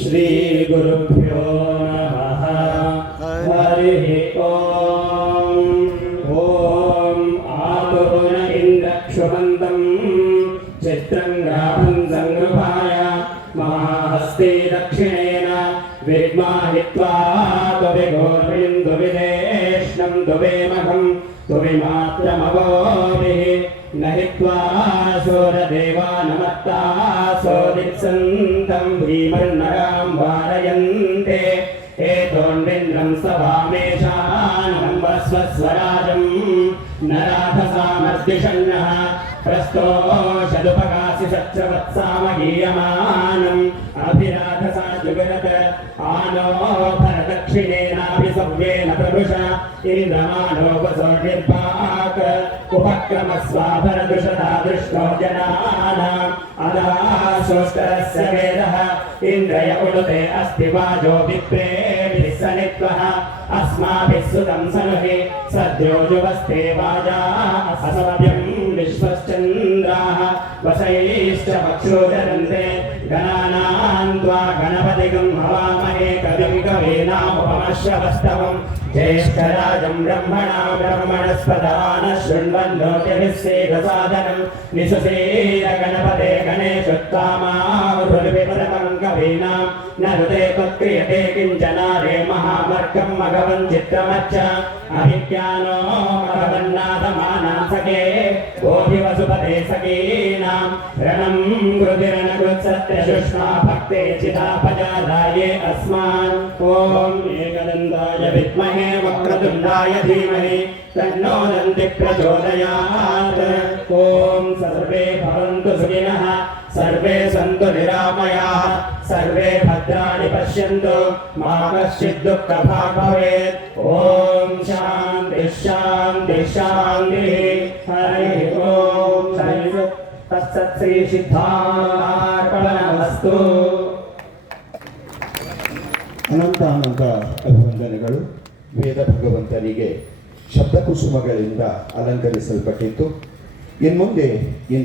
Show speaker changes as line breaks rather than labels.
श्रीगुरुभ्यो नमः हरिः ॐ ॐ आतुरुण इन्द्रक्षुमन्तम् चित्रं ग्रामं सङ्गृहाय महाहस्ते दक्षिणेन विद्माहित्वा त्वविघोर्विन्दुविदेष्णं त्ववेमहं त्वविमात्रमवोभिः न हित्वा सोरदेवानमत्ता सोदित्सन्तं भीमर्नरां वारयन्ते एतोन्विन्द्रं सभामेषानं वस्वस्वराजं नराधसामर्दिषण्णः प्रस्तोषदुपकासि सच्चवत्सामगीयमानम् अभिराधसा जुगरत आनो भरदक्षिणेनाभिसव्येन प्रभुष इन्द्रमानोपसोर्निर्वाक उपक्रमस्वाभरदृशदा दृष्टो जनानाम् अदाशोष्टरस्य वेदः इन्द्रय उडुते अस्ति वाजो विप्रेभिः सनित्वः अस्माभिः सुतं सनुहि सद्योजुवस्ते वाजा असमभ्यं विश्वश्चन्द्राः वशैश्च पक्षोजरन्ते गणानां त्वा गणपतिगं हवामहे कविं कवीनामुपमश्रवस्तवम् ज्येष्ठराजं ब्रह्मणा ब्रह्मणस्पदान शृण्वन् लोक्यभिषेकसादनं निशुसेन गणपते गणेशोत्तामावृभिपदकं कवीनां न हृदे त्वत्क्रियते किञ्चनारे महामर्कं मघवन् चित्रमच्च अभिज्ञानो मघवन्नाथमानां सखे गोभिवसुपते सखीनां रणं गृधिरणकृत्सत्यशुष्मा भक्ते चितापजादाये अस्मान् ॐ एकदन्ताय विद्महे वक्रतुण्डाय धीमहि तन्नो दन्ति प्रचोदयात् ॐ सर्वे भवन्तु सुखिनः सर्वे सन्तु निरामयाः सर्वे भद्राणि पश्यन्तु मा कश्चित् दुःखभाग् भवेत् ॐ शान्ति शान्ति शान्तिः हरिः ॐ हरिः तत्सत् श्रीसिद्धार्पणमस्तु
ಅನಂತ ಅನಂತ ಅಭಿವಂದನೆಗಳು ವೇದ ಭಗವಂತನಿಗೆ ಶಬ್ದಕುಸುಮಗಳಿಂದ ಅಲಂಕರಿಸಲ್ಪಟ್ಟಿತ್ತು ಇನ್ಮುಂದೆ ಇಂದು